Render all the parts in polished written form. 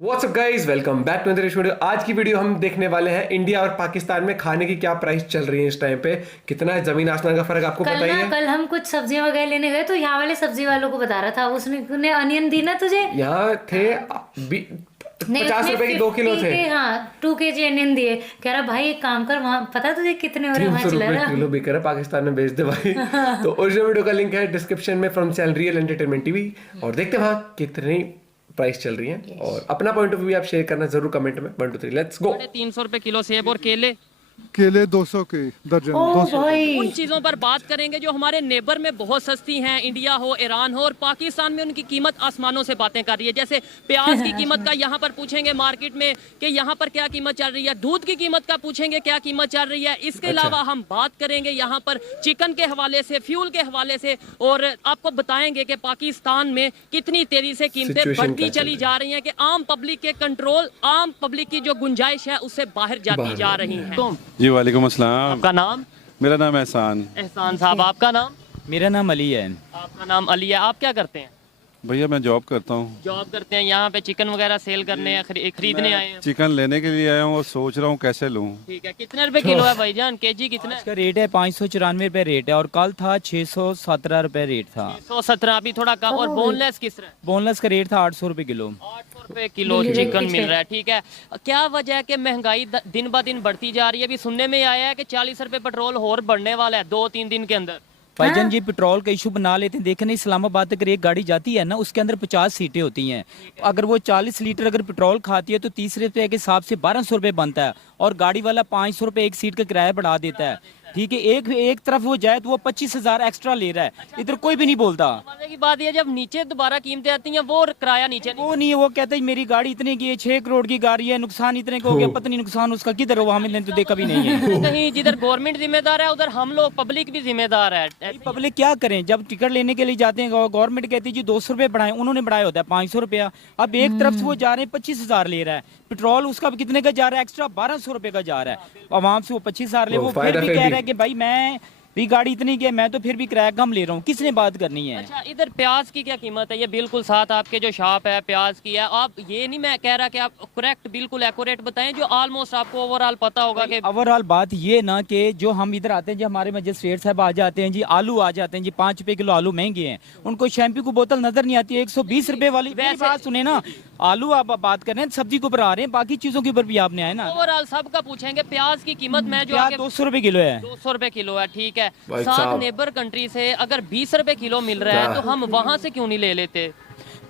WhatsApp guys, welcome back to another video. आज की video हम देखने वाले हैं इंडिया और पाकिस्तान में खाने की क्या प्राइस चल रही है इस टाइम पे। कितना है जमीन आसमान का फर्क, आपको पता ही है। कल हम कुछ सब्जियां वगैरह लेने गए तो यहाँ वाले सब्जी वालों को बता रहा था, उसने अनियन दी ना तुझे। यहाँ थे नहीं, 50 रुपए की 2 किलो 50 थे। के, हाँ 2 kg अनियन दिए। कह रहा भाई एक काम कर, वहाँ पता तुझे कितने हो रहे हैं, वहाँ 300 चला रुपए रहा। किलो बिक रहा है, पाकिस्तान में बेच दे भाई। तो ओरिजिनल वीडियो का लिंक है डिस्क्रिप्शन में from channel real entertainment TV, और देखते हैं वहाँ कितनी प्राइस चल रही है। और अपना पॉइंट ऑफ व्यू आप शेयर करना जरूर कमेंट में। 1 2 3 लेट्स गो। 300 रुपए किलो सेब और केले। केले 200 के दर्जन। ओ 200 भाई, उन चीज़ों पर बात करेंगे जो हमारे नेबर में बहुत सस्ती हैं, इंडिया हो, ईरान हो, और पाकिस्तान में उनकी कीमत आसमानों से बातें कर रही है। जैसे प्याज की कीमत का यहाँ पर पूछेंगे मार्केट में कि यहाँ पर क्या कीमत चल रही है, दूध की कीमत का पूछेंगे क्या कीमत चल रही है। इसके अलावा हम बात करेंगे यहाँ पर चिकन के हवाले से, फ्यूल के हवाले से, और आपको बताएंगे कि पाकिस्तान में कितनी तेजी से कीमतें Situation बढ़ती क्या चल चली जा रही हैं कि आम पब्लिक के कंट्रोल, आम पब्लिक की जो गुंजाइश है उससे बाहर जाती जा रही है। तो जी वालेकुम अस्सलाम। आपका नाम? मेरा नाम एहसान। एहसान साहब, आपका नाम? मेरा नाम अली है। आपका नाम अली है। आप क्या करते हैं? भैया मैं जॉब करता हूँ। जॉब करते हैं। यहाँ पे चिकन वगैरह सेल करने या खरीदने आए हैं? चिकन लेने के लिए आया हूँ और सोच रहा हूँ कैसे लूँ। ठीक है। कितने रुपए किलो है भाईजान? केजी कितना इसका रेट है 594 रुपये रेट है, और कल था 617 रुपये रेट था। 117, अभी थोड़ा कम। और बोनलेस किस तरह? बोनलेस का रेट था 800 रुपये किलो। 800 रुपए किलो चिकन मिल रहा है। ठीक है। क्या वजह है कि महंगाई दिन ब दिन बढ़ती जा रही है? अभी सुनने में आया है कि 40 रुपए पेट्रोल और बढ़ने वाला है 2-3 दिन के अंदर। भाईजान जी पेट्रोल का इशू बना लेते हैं। देखें, इस्लामाबाद अगर एक गाड़ी जाती है ना, उसके अंदर 50 सीटें होती हैं। अगर वो 40 लीटर अगर पेट्रोल खाती है तो 30 रुपए के हिसाब से 1200 रुपये बनता है, और गाड़ी वाला 500 रुपये एक सीट का किराया बढ़ा देता है। ठीक है, एक तरफ वो जाए तो वो 25,000 एक्स्ट्रा ले रहा है, इधर कोई भी नहीं बोलता। मजे की बात यह, जब नीचे दोबारा कीमतें आती हैं वो किराया नीचे नहीं। वो नहीं है, वो कहता है मेरी गाड़ी इतने की है, 6 करोड़ की गाड़ी है, नुकसान इतने का हो गया, पता नहीं नुकसान उसका किधर हो, हमने तो देखा भी नहीं है। कहीं जिधर गवर्नमेंट जिम्मेदार है उधर हम लोग पब्लिक भी जिम्मेदार है। पब्लिक क्या करें, जब टिकट लेने के लिए जाते हैं गवर्नमेंट कहती है जी 200 रुपये बढ़ाएं, उन्होंने बढ़ाया होता है 500 रुपया। अब एक तरफ से वो जा रहे हैं 25,000 ले रहा है, पेट्रोल उसका कितने का जा रहा है, एक्स्ट्रा 1200 रुपये का जा रहा है। आवाम से वो 25,000 ले, वो फिर भी कह रहा है कि भाई मैं भी गाड़ी इतनी की है, मैं तो फिर भी किराया कम ले रहा हूँ। किसने बात करनी है? अच्छा, इधर प्याज की क्या कीमत है? ये बिल्कुल साथ आपके जो शॉप है प्याज की है। आप ये नहीं, मैं कह रहा कि आप करेक्ट बिल्कुल एक्यूरेट बताएं जो ऑलमोस्ट आपको ओवरऑल पता होगा कि ओवरऑल बात ये ना कि जो हम इधर आते हैं, जो हमारे मजिस्ट्रेट साहब आ जाते हैं जी, आलू आ जाते हैं जी, 5 रुपए किलो आलू महंगे हैं, उनको शैम्पू की बोतल नजर नहीं आती है 120 रुपए वाली। वैसे बात सुने ना, आलू आप बात कर रहे हैं, सब्जी के ऊपर आ रहे हैं, बाकी चीजों के ऊपर भी आपने आए ना। ओवरऑल सबका पूछेंगे। प्याज की कीमत मैं जो 200 रुपए किलो है। 200 रुपए किलो है। ठीक है। भाई साथ साहब। नेबर कंट्री से अगर 20 रुपए किलो मिल रहा है तो हम वहां से क्यों नहीं ले लेते?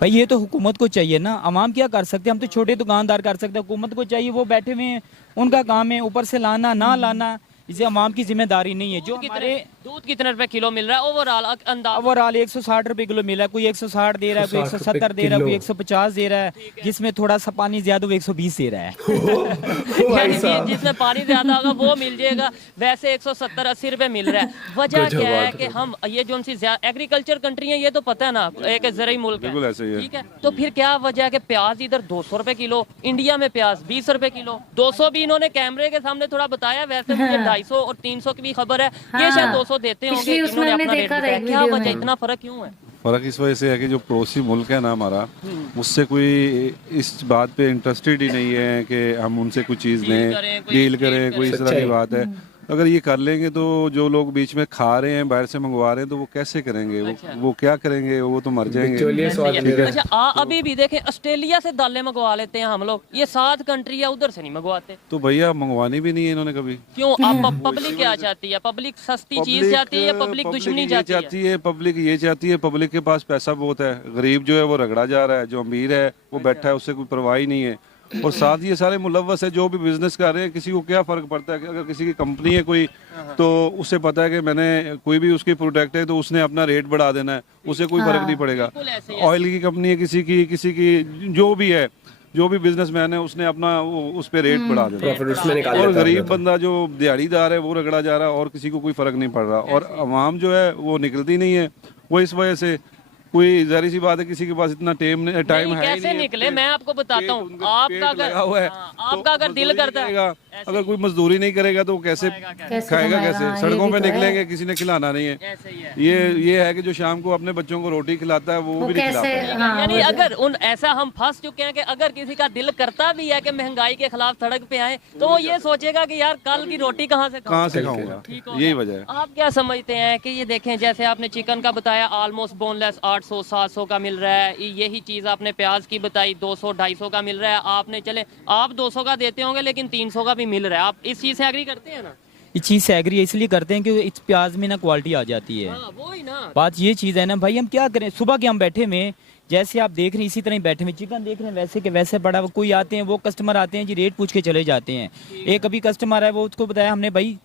भाई ये तो हुकूमत को चाहिए ना, अवाम क्या कर सकते हैं, हम तो छोटे दुकानदार कर सकते हैं, हुकूमत को चाहिए, वो बैठे हुए हैं, उनका काम है ऊपर से लाना ना लाना, इसे अवाम की जिम्मेदारी नहीं है। जो हमारे दूध कितने रुपए किलो मिल रहा है ओवरऑल अंदाज? ओवरऑल 160 रुपए किलो मिला है, कोई 160 दे रहा है, कोई 170 दे रहा है, कोई 150 दे रहा है, जिसमें थोड़ा सा पानी ज्यादा वो 120 दे रहा है। यानी कि जिसमें पानी ज्यादा होगा वो मिल जाएगा। वैसे 170-80 रुपए मिल रहा है। वजह क्या है कि हम ये जो सी एग्रीकल्चर कंट्री है, ये तो पता है ना, एक जरिए मुल्क बिल्कुल है। ऐसे ही है। ठीक है, तो फिर क्या वजह है कि प्याज इधर 200 रुपए किलो, इंडिया में प्याज 20 रुपए किलो। 200 भी इन्होंने कैमरे के सामने थोड़ा बताया, वैसे मुझे 250 और 300 की भी खबर है। ये शायद 200 देते होंगे। पिछली उसमें इन्होंने हमने अपना रेट देखा था बताया। एक क्या वीडियो वजह, में। इतना फर्क क्यों है? फ़र्क इस वजह से है कि जो पड़ोसी मुल्क है ना हमारा, उससे कोई इस बात पे इंटरेस्टेड ही नहीं है कि हम उनसे कुछ चीज़ लें, डील करें, कोई इस तरह की बात है। अगर ये कर लेंगे तो जो लोग बीच में खा रहे हैं, बाहर से मंगवा रहे हैं, तो वो कैसे करेंगे? वो क्या करेंगे? वो तो मर जाएंगे। चलिए स्वाद लेकर। अच्छा, अभी भी देखें, ऑस्ट्रेलिया से दालें मंगवा लेते हैं हम लोग, ये 7 कंट्री है, उधर से नहीं मंगवाते। तो भैया मंगवानी भी नहीं है इन्होंने कभी। क्यों? आप पब्लिक क्या चाहती है? पब्लिक सस्ती चीज चाहती है या पब्लिक दुश्मनी ये चाहती है? पब्लिक ये चाहती है, पब्लिक के पास पैसा बहुत है, गरीब जो है वो रगड़ा जा रहा है, जो अमीर है वो बैठा है, उससे कोई परवाह ही नहीं है। और साथ ही ये सारे मुलव्वस है जो भी बिजनेस कर रहे हैं, किसी को क्या फर्क पड़ता है कि अगर किसी की कंपनी है कोई, तो उससे पता है कि मैंने कोई भी उसकी प्रोडक्ट है तो उसने अपना रेट बढ़ा देना है, उसे कोई फर्क नहीं पड़ेगा। बिल्कुल ऐसे ही ऑयल की कंपनी है किसी की जो भी है, जो भी बिजनेसमैन है, उसने अपना उस पर रेट बढ़ा देना है। प्रॉफिट उसमें निकाल और लेता है गरीब अपना तो। बंदा जो दिहाड़ीदार है वो रगड़ा जा रहा है और किसी को कोई फर्क नहीं पड़ रहा। और आवाम जो है वो निकलती नहीं है, वो इस वजह से कोई जारी सी बात है किसी के पास इतना टाइम है नहीं, ही कैसे नहीं है। निकले मैं आपको बताता हूँ, आपका पेट लगा हुआ है, आपका अगर दिल मजदूरी करता है करेगा, अगर कोई मजदूरी नहीं करेगा तो वो कैसे खाएगा कैसे? हाँ, सड़कों ये पे भी तो निकलेंगे, किसी ने खिलाना नहीं है। ऐसे ही है। ये है कि जो शाम को अपने बच्चों को रोटी खिलाता है वो भी नहीं खिला कैसे पाएगा। हाँ यानी अगर उन ऐसा हम फंस चुके हैं कि अगर किसी का दिल करता भी है कि महंगाई के खिलाफ सड़क पे आए तो वो ये सोचेगा कि यार कल की रोटी कहाँ से कहाँ से खाऊंगा? खाऊंगा? ठीक हो यही गया। वजह है। आप क्या समझते हैं कि ये देखें जैसे आपने चिकन का बताया ऑलमोस्ट बोनलेस 800-700 का मिल रहा है, यही चीज आपने प्याज की बताई 200-250 का मिल रहा है, आपने चले आप 200 का देते होंगे लेकिन 300 का भी मिल रहा है, आप इस चीज से एग्री करते हैं ना? इस चीज़ से एग्री इसलिए करते हैं कि इस प्याज में ना क्वालिटी आ जाती है। हाँ वो ही ना। बात ये चीज़ है ना भाई, हम क्या करें, सुबह के हम बैठे में जैसे आप देख रहे हैं इसी तरह ही बैठे में चिकन देख रहे हैं वैसे के वैसे बड़ा हुआ। कोई आते हैं वो कस्टमर आते हैं जी रेट पूछ के चले जाते हैं। एक अभी कस्टमर है वो उसको बताया हमने भाई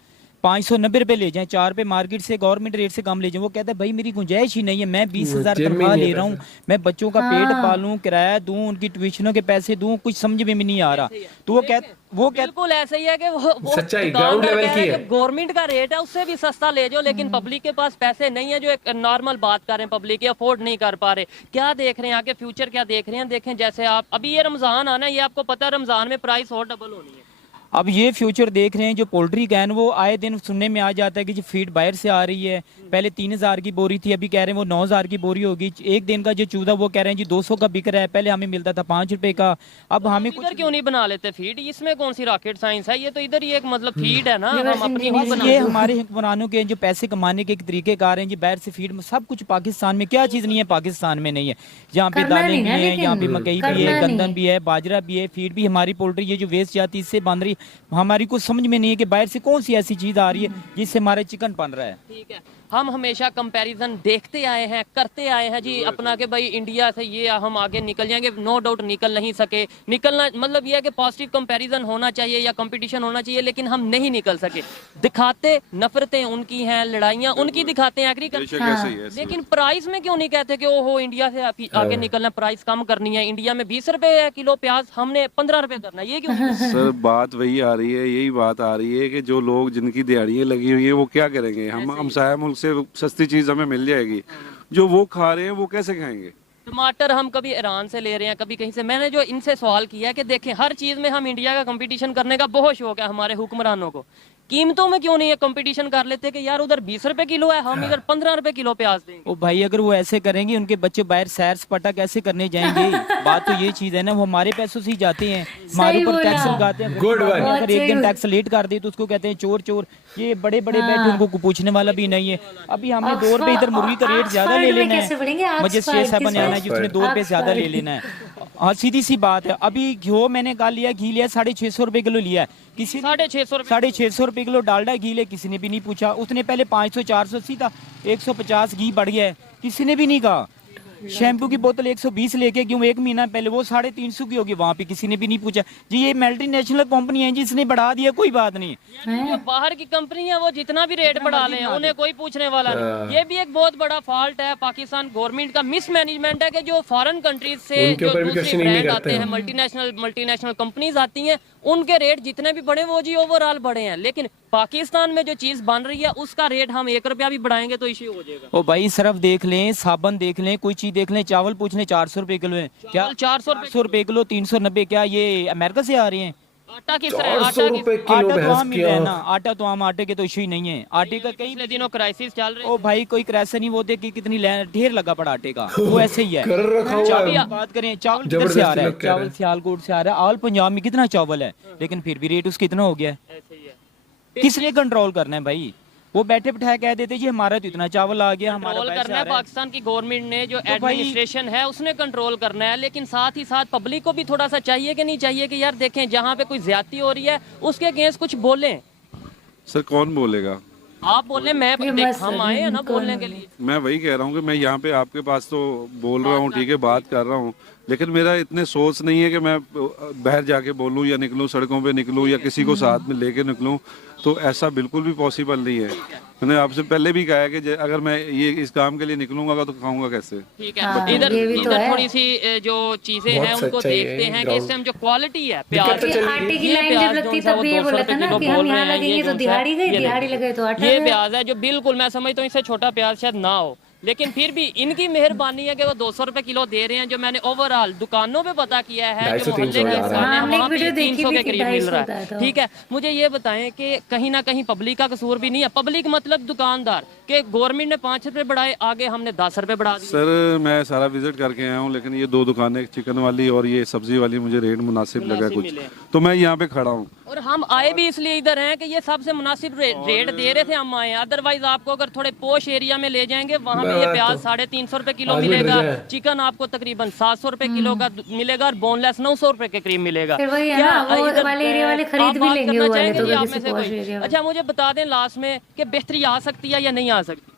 590 रुपये ले जाएं, 4 रुपये मार्केट से गवर्नमेंट रेट से कम ले जाएं। वो कहता है भाई मेरी गुंजाइश ही नहीं है, मैं 20,000 तनख्वाह ले रहा हूँ, मैं बच्चों का पेट पालूं, किराया दूं, उनकी ट्यूशनों के पैसे दूं, कुछ समझ में भी नहीं आ रहा। तो वो कहता बिल्कुल ऐसे ही है कि वो सच्चाई दुकानदार ground level कह रहा की है है। कि गवर्नमेंट का रेट है उससे भी सस्ता ले जाओ, लेकिन पब्लिक के पास पैसे नहीं है, जो एक नॉर्मल बात कर रहे हैं, पब्लिक अफोर्ड नहीं कर पा रहे। क्या देख रहे हैं आगे फ्यूचर क्या देख रहे हैं? देखें जैसे आप अभी ये रमजान आना है, ये आपको पता है रमजान में प्राइस और डबल होनी है। अब ये फ्यूचर देख रहे हैं जो पोल्ट्री का है ना, वो आए दिन सुनने में आ जाता है कि जी फीड बाहर से आ रही है। पहले 3,000 की बोरी थी, अभी कह रहे हैं वो 9,000 की बोरी होगी। एक दिन का जो चूजा वो कह रहे हैं जी 200 का बिक रहा है, पहले हमें मिलता था 5 रुपए का। अब हमें इधर क्यों नहीं बना लेते फीड? इसमें कौन सी रॉकेट साइंस है? ये तो इधर ही एक मतलब फीड है ना, हम अपनी ही बना ये हमारे हुक्मरानों के जो पैसे कमाने के एक तरीके कार हैं जी, बाहर से फीड सब कुछ पाकिस्तान में क्या चीज नहीं है पाकिस्तान में नहीं है। यहाँ पे करना दालें नहीं भी है, है, लेकिन यहाँ पे मकई भी करना है, नहीं गंदम भी है, बाजरा भी है, फीड भी हमारी पोल्ट्री ये जो वेस्ट जाती है इससे बन रही। हमारी कुछ समझ में नहीं है कि बाहर से कौन सी ऐसी चीज आ रही है जिससे हमारे चिकन बन रहा है। ठीक है, हम हमेशा कंपैरिजन देखते आए हैं, करते आए हैं जी अपना कि भाई इंडिया से ये हम आगे निकल जाएंगे। नो डाउट निकल नहीं सके, निकलना मतलब ये है कि पॉजिटिव कंपैरिजन होना चाहिए या कंपटीशन होना चाहिए, लेकिन हम नहीं निकल सके। दिखाते नफरतें उनकी हैं, लड़ाइयाँ उनकी दिखाते हैं, एग्री बेशक करते ऐसे ही है। लेकिन प्राइस में क्यों नहीं कहते कि ओहो इंडिया से आगे निकलना, प्राइस कम करनी है। इंडिया में 20 रुपए है किलो प्याज, हमने 15 रुपए करना है, ये क्यों? सर बात वही आ रही है, यही बात आ रही है कि जो लोग जिनकी दिहाड़ियाँ लगी हुई है वो क्या करेंगे? हम हमसाया मुल्क से सस्ती चीज हमें मिल जाएगी, जो वो खा रहे हैं वो कैसे खाएंगे? टमाटर हम कभी ईरान से ले रहे हैं, कभी कहीं से। मैंने जो इनसे सवाल किया है कि देखें हर चीज में हम इंडिया का कंपटीशन करने का बहुत शौक है हमारे हुक्मरानों को, कीमतों में क्यों नहीं है कंपटीशन कर लेते कि यार उधर 20 रुपए किलो है, हम इधर 15 रुपए किलो प्याज देंगे। ओ भाई अगर वो ऐसे करेंगे उनके बच्चे बाहर सैर सपाटा कैसे करने जाएंगे? बात तो ये चीज है ना, वो हमारे पैसों से ही जाते हैं, हमारे ऊपर टैक्स लगाते हैं। Good one. अगर एक दिन टैक्स लेट कर दे तो उसको कहते हैं चोर चोर। ये बड़े बड़े बैठे उनको पूछने वाला भी नहीं है। अभी हमने 2 रुपए इधर मुर्गी का रेट ज्यादा ले लेना है, मजिस्ट्रेट साहब ने आना है जिसने 2 रुपए ज्यादा ले लेना है। हाँ सीधी सी बात है। अभी घी मैंने कहा लिया, घी लिया 650 रुपए किलो लिया है, किसी 650 रुपए किलो डालडा घी ले, किसी ने भी नहीं पूछा। उसने पहले 500 400 सीधा 150 घी बढ़ गया है, किसी ने भी नहीं कहा। शैम्पू की बोतल 120 लेके क्यों 1 महीना पहले वो 350 की होगी, वहाँ पे किसी ने भी नहीं पूछा जी। ये मल्टीनेशनल कंपनी है जिसने बढ़ा दिया, कोई बात नहीं। जो बाहर की कंपनी है वो जितना भी रेट बढ़ा ले उन्हें कोई पूछने वाला नहीं। ये भी एक बहुत बड़ा फॉल्ट है पाकिस्तान गवर्नमेंट का, मिसमैनेजमेंट है कि जो फॉरेन कंट्रीज से उनके जो ऊपर भी दूसरे क्वेश्चनिंग नहीं ब्रांड करते आते हैं, मल्टीनेशनल कंपनीज आती हैं, उनके रेट जितने भी बढ़े वो जी ओवरऑल बढ़े हैं। लेकिन पाकिस्तान में जो चीज बन रही है उसका रेट हम 1 रुपया भी बढ़ाएंगे तो इश्यू हो जाएगा। ओ भाई सर्फ देख लें, साबन देख लें, कोई चीज देख लें, चावल पूछ लें 400 रुपए किलो है क्या? 400 रुपए किलो, 390 क्या ये अमेरिका से आ रही है? आटा किस तरह 400 रुपए किलो आटा तो भैंस आम मिल रहा है ना, आटा तो आम, आटे के तो इश्यू ही नहीं है। आटे का कई पिछले दिनों क्राइसिस चल रहे ओ भाई कोई क्रैश नहीं, वो देख कि कितनी ढेर लगा पड़ा आटे का, वो ऐसे ही है। कर रखा हुआ चावल है। की बात करें, चावल किधर से आ रहा है? चावल सियालकोट से आ रहा है। ऑल पंजाब में कितना चावल है, लेकिन फिर भी रेट उसका इतना हो गया है। ऐसे ही है। किसने कंट्रोल करना है भाई? वो बैठे बिठाए कह देते जी हमारा तो इतना चावल आ गया, हमारा कंट्रोल पैसे करना आ है रहे हैं। पाकिस्तान की गवर्नमेंट ने, जो तो भाई- एडमिनिस्ट्रेशन है उसने कंट्रोल करना है, लेकिन साथ ही साथ पब्लिक को भी थोड़ा सा चाहिए कि नहीं चाहिए कि यार देखें जहाँ पे कोई ज्यादती हो रही है उसके अगेंस्ट कुछ बोलें। सर कौन बोलेगा? आप बोले, मैं हम आए हैं ना बोलने के लिए। मैं वही कह रहा हूँ कि मैं यहाँ पे आपके पास तो बोल रहा हूँ, ठीक है बात कर रहा हूँ, लेकिन मेरा इतने सोच नहीं है कि मैं बाहर जाके बोलूँ या निकलूँ, सड़कों पे निकलूँ या किसी को साथ में लेके निकलूँ, तो ऐसा बिल्कुल भी पॉसिबल नहीं है। मैंने आपसे पहले भी कहा है कि अगर मैं ये इस काम के लिए निकलूंगा तो खाऊंगा कैसे? ठीक है, इधर थोड़ी सी जो चीजें हैं उनको देखते हैं कि इस टाइम जो क्वालिटी है प्याज आटे की लाइन जब लगती तब भी ये बोला था ना कि हम यहाँ लगेंगे तो दिहाड़ी गई, दिहाड़ी लगे तो आटा ये गया। प्याज है जो बिल्कुल मैं समझता हूँ इससे छोटा प्याज शायद ना हो, लेकिन फिर भी इनकी मेहरबानी है कि वो 200 रुपए किलो दे रहे हैं। जो मैंने ओवरऑल दुकानों पे पता किया है, 250 जो मोहल्ले 300 के जा रहा है। इंसान हैं, हाँ, हमने एक वहाँ पे वीडियो देखी 300 भी के थी, करीब मिल 250 रहा होता है। था। ठीक है, मुझे ये बताएं कि कहीं ना कहीं पब्लिक का कसूर भी नहीं है। पब्लिक मतलब दुकानदार के गवर्नमेंट ने 5 रुपए बढ़ाए, आगे हमने 10 रुपए बढ़ा दिए। सर मैं सारा विजिट करके आया हूँ, लेकिन ये 2 दुकानें, चिकन वाली और ये सब्जी वाली, मुझे रेट मुनासिब लगा कुछ, तो मैं यहाँ पे खड़ा हूँ। और हम आए भी इसलिए इधर हैं कि ये सबसे मुनासिब रेट दे रहे थे, हम आए। अदरवाइज आपको अगर थोड़े पोश एरिया में ले जाएंगे, वहाँ पे ये प्याज 350 रुपए किलो आज भी मिलेगा, ड्रेस है। चिकन आपको तकरीबन 700 रुपए किलो का मिलेगा और बोनलेस 900 रुपए के करीब मिलेगा। फिर वही है ना, वो इधर वाले एरिया वाले खरीद आप भी बात लेंगे करना वो वाले, चाहेंगे तो जी आप किसी में से पॉश कोई? एरिया अच्छा मुझे बता दें लास्ट में कि बेहतरी आ सकती है या नहीं आ सकती?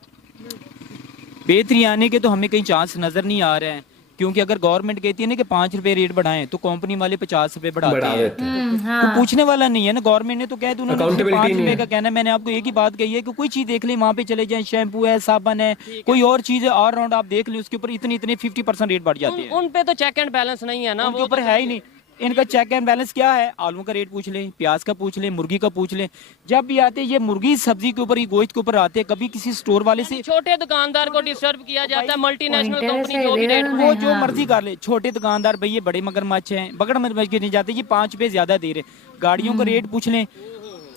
बेहतरी आने के तो हमें कहीं चांस नजर नहीं आ रहे हैं, क्योंकि अगर गवर्नमेंट कहती है ना कि 5 रुपए रेट बढ़ाएं तो कंपनी वाले 50 रुपए बढ़ाते बढ़ा हैं। देते हैं। तो पूछने वाला नहीं है ना, गवर्नमेंट ने तो कह दिया, उन्होंने Accountability 5 नहीं रुपए है। का कहना है। मैंने आपको एक ही बात कही है कि कोई चीज देख लें, वहाँ पे चले जाएं, शैम्पू है, साबन है, कोई और चीज है, ऑल राउंड आप देख लें, उसके ऊपर इतने 50% रेट बढ़ जाते हैं। उन पे तो चेक एंड बैलेंस नहीं है ना, उनके वो ऊपर है ही नहीं। इनका चेक एंड बैलेंस क्या है? आलू का रेट पूछ लें, प्याज का पूछ लें, मुर्गी का पूछ लें। जब भी आते हैं ये मुर्गी सब्जी के ऊपर, ये गोश्त के ऊपर आते हैं, कभी किसी स्टोर वाले से छोटे दुकानदार को डिस्टर्ब किया जाता है। मल्टीनेशनल पॉइंट है, कंपनी जो भी रेट सही वो जो मर्जी कर ले। छोटे दुकानदार भाई ये बड़े मगरमच्छ हैं, बगड़ मगरमच्छ के नहीं जाते, ये 5 रुपए ज्यादा दे रहे। गाड़ियों का रेट पूछ लें,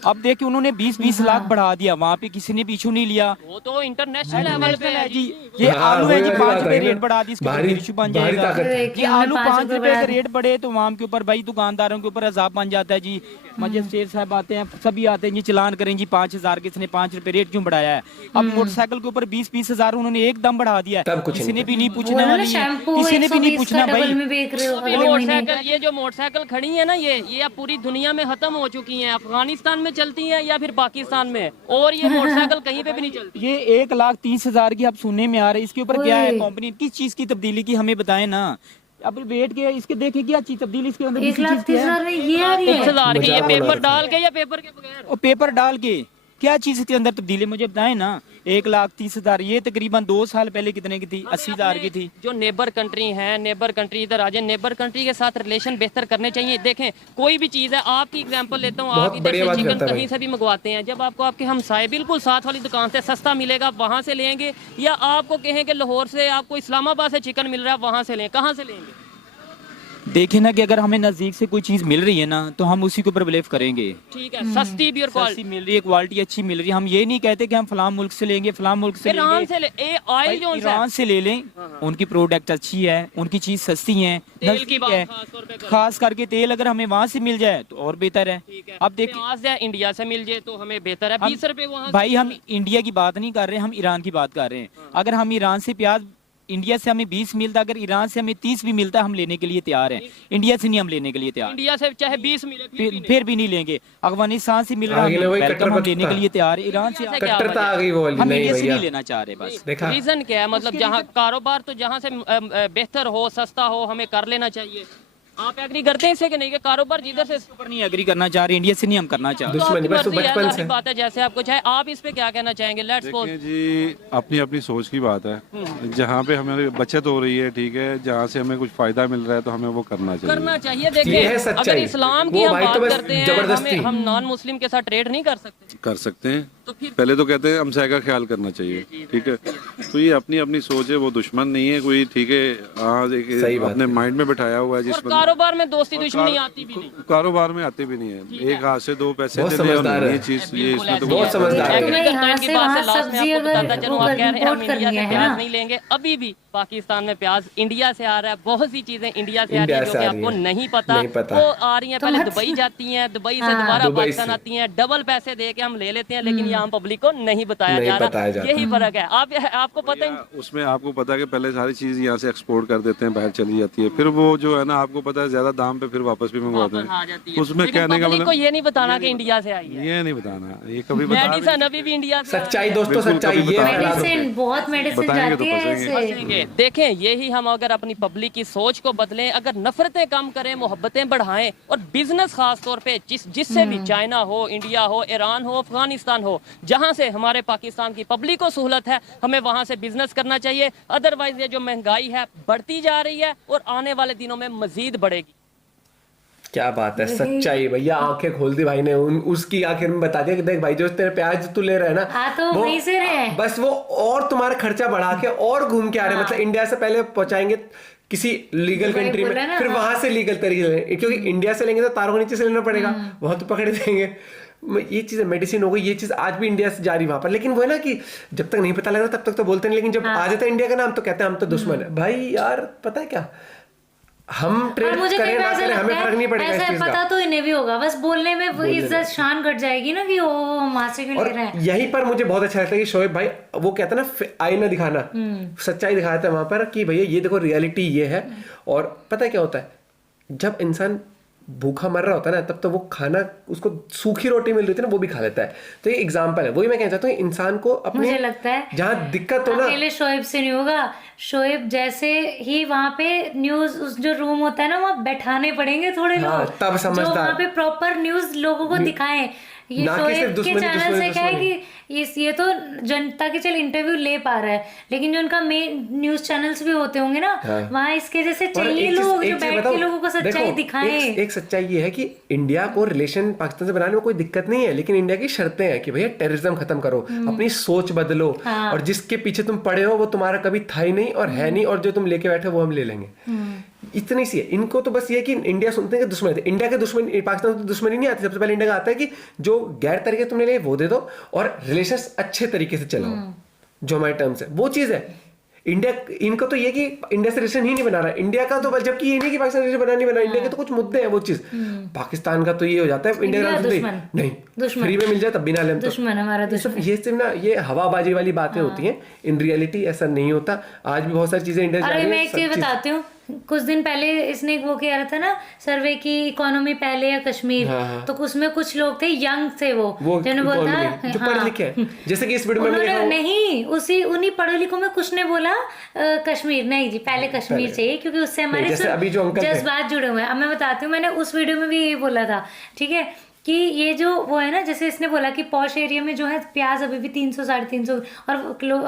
अब देखिए उन्होंने 20-20 लाख बढ़ा दिया, वहाँ पे किसी ने भी इशू नहीं लिया। वो तो इंटरनेशनल लेवल पे है जी जी। ये हाँ, आलू है जी, वही 5 बात रुपए है ना। रेट बढ़ा दी, इसके ऊपर भारी- इशू बन भारी जाएगा। ताकत है। ये आलू 5 5 रुपए का रेट बढ़े तो वहाँ के ऊपर भाई दुकानदारों के ऊपर अजाब बन जाता है जी। मजिस्ट्रेट साहब आते हैं, सभी आते हैं जी, चलान करें जी 5,000 किसने 5 रुपए रेट क्यों बढ़ाया है? अब मोटरसाइकिल के ऊपर 20-20 हजार उन्होंने एकदम बढ़ा दिया तब है, कुछ किसी ने नहीं। भी नहीं पूछना बोला ना वाली है, शैम्पू किसी ने भी नहीं 120 पूछना का डबल भाई। में बेच रहे हो ये अगले महीने। मोटरसाइकिल, ये जो मोटरसाइकिल खड़ी है ना, ये अब पूरी दुनिया में खत्म हो चुकी हैं। अफगानिस्तान में चलती हैं या फिर पाकिस्तान में, और ये मोटरसाइकिल कहीं पे भी नहीं चलती। ये 1,30,000 की आप सुनने में आ रहे हैं, इसके ऊपर क्या है? ओए। कंपनी किस चीज की तब्दीली की हमें बताएं ना। अब वेट के इसके देखें क्या चीज तब्दीली इसके अंदर, किसी चीज की है? 1,30,000 में ये आ रही है। 30,000 की, ये मजाक पेपर उड़ा डाल के या पेपर के बगैर? और पेपर डाल के क्या चीज इसके अंदर तब्दीली मुझे बताएं ना। 1,30,000 ये तकरीबन 2 साल पहले कितने की थी? 80,000 की थी। जो नेबर कंट्री है, नेबर कंट्री इधर आ जाए, नेबर कंट्री के साथ रिलेशन बेहतर करने चाहिए। देखें कोई भी चीज है, आपकी एग्जांपल लेता हूँ, बहुत आप इधर बढ़िया से बात चिकन करता है कहीं से भी मंगवाते हैं, जब आपको आपके हमसाए बिल्कुल साथ वाली दुकान से सस्ता मिलेगा, वहां से लेंगे, या आपको कहें कि लाहौर से आपको इस्लामाबाद से चिकन मिल रहा है, वहां से लें, कहाँ से लेंगे? देखे ना कि अगर हमें नजदीक से कोई चीज मिल रही है ना तो हम उसी के ऊपर बिलीव करेंगे। ठीक है, सस्ती भी और सस्ती क्वालिटी। मिल रही है, क्वालिटी अच्छी मिल रही है। हम ये नहीं कहते कि हम फलां मुल्क से लेंगे, फलां मुल्क से ईरान लेंगे। से ले, ऑयल जो ईरान से ले लें, उनकी प्रोडक्ट अच्छी है, उनकी चीज सस्ती है, तेल की नजदीक बात है। खास तौर पे करें। खास करके तेल अगर हमें वहां से मिल जाए तो और बेहतर है। ठीक है, अब देखिए प्याज है इंडिया से मिल जाए तो हमें बेहतर है। 20 रुपए वहाँ भाई हम इंडिया की बात नहीं कर रहे, हम ईरान की बात कर रहे हैं। अगर हम ईरान से प्याज, इंडिया से हमें 20 मिलता, अगर ईरान से हमें 30 भी मिलता, हम लेने के लिए तैयार हैं। इंडिया से नहीं हम लेने के लिए तैयार, इंडिया से चाहे 20 मिले फिर भी फिर भी नहीं लेंगे। अफगानिस्तान से मिल रहा आगे ना वही है, कट्टर हम लेने पत्ता। के लिए तैयार है। ईरान से इंडिया से क्या कट्टरता आ गई वो वाली, हम नहीं इंडिया से भैया नहीं लेना चाह रहे बस। देखा। रीजन क्या है? मतलब जहाँ कारोबार तो जहाँ से बेहतर हो, सस्ता हो, हमें कर लेना चाहिए। आप एग्री करते हैं इससे कि नहीं कि कारोबार जिधर से ऊपर नहीं एग्री करना चाह रहे, इंडिया से नहीं हम करना चाह रहे। तो आपकी दुश्मनी बस मर्जी है, बचपन आपकी से। बात है, जैसे आपको चाहे। आप इस पे क्या कहना चाहेंगे? लेट्स सपोज देखिए जी, अपनी अपनी सोच की बात है। जहाँ पे हमें बचत हो रही है, ठीक है, जहाँ से हमें कुछ फायदा मिल रहा है तो हमें वो करना चाहिए। करना चाहिए। ये है देखिए सच्चाई। अगर इस्लाम की वो हम भाई तो बात बस करते हैं, जबरदस्ती। हम नॉन मुस्लिम के साथ ट्रेड नहीं कर सकते। कर सकते हैं, तो फिर पहले तो कहते हैं हमसाय का ख्याल करना चाहिए, ठीक है। तो ये अपनी अपनी सोच है, वो दुश्मन नहीं है कोई, ठीक है। हाँ, सही बात अपने माइंड में बिठाया हुआ है जिस और बंदे- कारोबार में दोस्ती दुश्मनी आती भी नहीं। कारोबार में आते भी नहीं है। एक हाथ से 2 पैसे बहुत दे दे और समझदार ये है। चीज, ये इसमें तो बहुत समझदार है। एग्री करता हूं यहाँ इनकी से बात वहाँ से। लास्ट में सब्जी आपको अगर बताता चलूं, वो आप कह रहे हैं हम import इंडिया करनी से है प्याज ना। नहीं लेंगे। अभी भी पाकिस्तान में प्याज इंडिया से आ रहा है, बहुत सी चीजें इंडिया से आ रही इंडिया है जो से कि आ रही आपको हैं। नहीं पता। नहीं पता। वो आ रही हैं, पहले मत- दुबई जाती हैं, दुबई से हाँ। दोबारा दुबई पाकिस्तान से। आती हैं, डबल पैसे दे के हम ले लेते हैं, लेकिन यहाँ पब्लिक को नहीं बताया नहीं जा बताया रहा। जाता। यही फर्क है। आपको पता ही उसमें आपको पता है कि पहले सारी चीज यहाँ से एक्सपोर्ट कर देते हैं, बाहर चली जाती है, फिर वो जो है ना, आपको पता है ज्यादा दाम पे फिर वापस भी मंगवाते वापस आ हैं। जाती है। उसमें लेकिन कहने का पब्लिक को मतलब ये नहीं बताना कि इंडिया से आई है। ये नहीं बताना, ये कभी बता मेडिसन अभी भी इंडिया से सच्चाई दोस्तों, बिल्कुल, सच्चाई कभी ये बता है। देंगे। मेडिसिन, बहुत मेडिसिन बताएंगे तो जाती है फंसेंगे। ऐसे। फंसेंगे। देखें, यही हम अगर अपनी पब्लिक की सोच को बदलें, अगर नफरतें कम करें, मोहब्बतें बढ़ाएं, और बिजनेस खास तौर पे जिससे भी, चाइना हो, इंडिया हो, ईरान हो, अफगानिस्तान हो, जहां से हमारे पाकिस्तान की पब्लिक को सहूलत है, हमें वहां से बिजनेस करना चाहिए। अदरवाइज ये जो महंगाई है बढ़ती जा रही है और आने वाले दिनों में मजीद बढ़ेगी। क्या बात है, सच्चाई भैया, आंखें खोल दी भाई ने। उसकी आखिर में बता दिया कि देख भाई, जो तेरे प्याज तू ले रहा है ना, तो वो वहीं से रहे हैं। बस वो और तुम्हारा खर्चा बढ़ा के और घूम के आ रहे हैं, मतलब इंडिया से पहले पहुंचाएंगे किसी लीगल कंट्री में, फिर वहां से लीगल तरीके से, क्योंकि इंडिया से लेंगे तो तारों के नीचे से लेना पड़ेगा, वहां तो पकड़े देंगे। ये चीज मेडिसिन हो गई, ये चीज आज भी इंडिया से जा रही वहां पर। लेकिन वो है ना कि जब तक नहीं पता लग रहा तब तक तो बोलते नहीं, लेकिन जब आ जाता है इंडिया का नाम तो कहते हैं हम तो दुश्मन है। भाई यार पता है क्या, हम ट्रेड मुझे करें कई ना बार ऐसा करें, हमें लगता फर्क नहीं पड़ेगा है, इस ऐसा चीज पता का। तो इन्हें भी होगा, बस बोलने में वो इज्जत शान घट जाएगी ना कि वो वहां से क्यों ले और रहे हैं। यहीं पर मुझे बहुत अच्छा लगता है कि शोएब भाई वो कहता है ना आईना दिखाना, सच्चाई दिखाता है वहां पर कि भैया ये देखो रियलिटी ये है। और पता है क्या होता है, जब इंसान भूखा मर रहा होता है ना, तब तो वो खाना, उसको सूखी रोटी मिल रही थी ना, वो भी खा लेता है। तो ये एग्जाम्पल है, वही मैं कहना चाहता हूँ, इंसान को अपने, मुझे लगता है जहाँ दिक्कत हो ना, अकेले शोएब से नहीं होगा। शोएब जैसे ही वहां पे न्यूज, उस जो रूम होता है ना, वहाँ बैठाने पड़ेंगे थोड़े हाँ, लोग तब जो समझदार। वहाँ पे प्रॉपर न्यूज लोगों को दिखाएं। ये ना कि सिर्फ शोएब के दुश्मनी, चैनल से दुश्मनी, क्या है दुश्मनी। कि ये तो जनता के चल इंटरव्यू ले पा रहा है, लेकिन जो उनका मेन न्यूज चैनल्स भी होते होंगे ना, वहाँ इसके जैसे और चाहिए एक चीज- लोग एक जो चीज बैठ बताऊं? के लोगों को सच्चाई देखो, दिखाएं। एक सच्चाई ये है कि इंडिया को रिलेशन पाकिस्तान से बनाने में कोई दिक्कत नहीं है, लेकिन इंडिया की शर्तें हैं कि भैया टेररिज्म खत्म करो, अपनी सोच बदलो, और जिसके पीछे तुम पड़े हो वो तुम्हारा कभी था ही नहीं और है नहीं, और जो तुम लेके बैठे हो वो हम ले लेंगे। इतनी सी है। इनको तो बस ये कि इंडिया सुनते हैं कि दुश्मन है। इंडिया के दुश्मन, पाकिस्तान को तो दुश्मनी नहीं आती। सबसे पहले इंडिया का आता है कि जो गैर तरीके तुमने लिए वो दे दो और रिलेशंस अच्छे तरीके से चलाओ, जो हमारे टर्म्स है वो चीज है। इंडिया, इनको तो ये कि इंडिया से रिलेशन ही नहीं बना रहा है इंडिया का, तो जबकि ये नहीं कि पाकिस्तान रिलेशन बना नहीं बना, इंडिया के तो कुछ मुद्दे हैं वो चीज। पाकिस्तान का तो ये हो जाता है इंडिया का दुश्मन, नहीं, दुश्मन, फ्री में मिल जाए तब भी ना लें, तो दुश्मन हमारा दुश्मन। ये सिर्फ ना ये हवाबाजी वाली बातें होती हैं, इन रियलिटी ऐसा नहीं होता। आज भी बहुत सारी चीजें इंडिया जा अरे रही मैं है, एक सब चीज चीज- बताती हूँ, कुछ दिन पहले इसने वो किया रहा था ना सर्वे की, इकोनॉमी पहले या कश्मीर, तो उसमें कुछ लोग थे यंग थे वो जिन्होंने बोला economy, जो पढ़े लिखे हैं, जैसे कि इस वीडियो में मैंने उन्होंने देखा नहीं, उन्हीं पढ़े लिखों में कुछ ने बोला कश्मीर नहीं जी, पहले कश्मीर चाहिए, क्योंकि उससे हमारे जैसे अभी जो अंकल थे। जज्बात जुड़े हुए हैं। अब मैं बताती हूँ, मैंने उस वीडियो में भी यही बोला था, ठीक है, कि ये जो वो है ना, जैसे इसने बोला कि पॉश एरिया में जो है प्याज अभी भी 300 350 और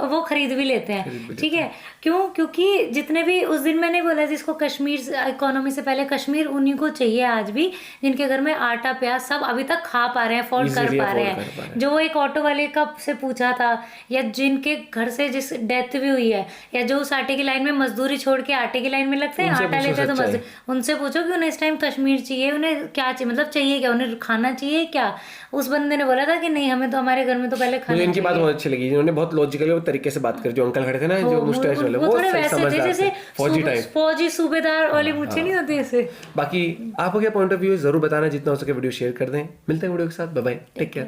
वो खरीद भी लेते हैं, ठीक है। क्यों? क्योंकि जितने भी उस दिन मैंने बोला जिसको कश्मीर इकोनॉमी से पहले कश्मीर, उन्हीं को चाहिए आज भी जिनके घर में आटा प्याज सब अभी तक खा पा रहे हैं, अफोर्ड कर Easily पा रहे afford कर पा रहे हैं। जो वो एक ऑटो वाले का से पूछा था, या जिनके घर से जिस डेथ भी हुई है, या जो उस आटे की लाइन में मजदूरी छोड़ के आटे की लाइन में लगते हैं, उनसे आटा पूछो लेते हैं तो सच्चाई। मजदूर, उनसे पूछो कि उन्हें इस टाइम कश्मीर चाहिए, उन्हें क्या चाहिए, मतलब चाहिए क्या, उन्हें खाना चाहिए क्या। उस बंदे ने बोला था कि नहीं, हमें तो हमारे घर में तो पहले खाना मुझे इनकी बात चाहिए। बहुत अच्छी लगी, जिन्होंने बहुत लॉजिकली तरीके से बात करी। जो अंकल खड़े थे ना, जो मुस्टैच वाले, वो थोड़े सही वैसे थे समझदार जैसे थे, फौजी टाइप। फौजी सूबेदार वाली मुझे नहीं होती ऐसे। बाकी आपको क्या पॉइंट ऑफ व्यू है जरूर बताना, जितना हो सके वीडियो शेयर कर दें। मिलते हैं वीडियो के साथ, बाय बाय, टेक केयर।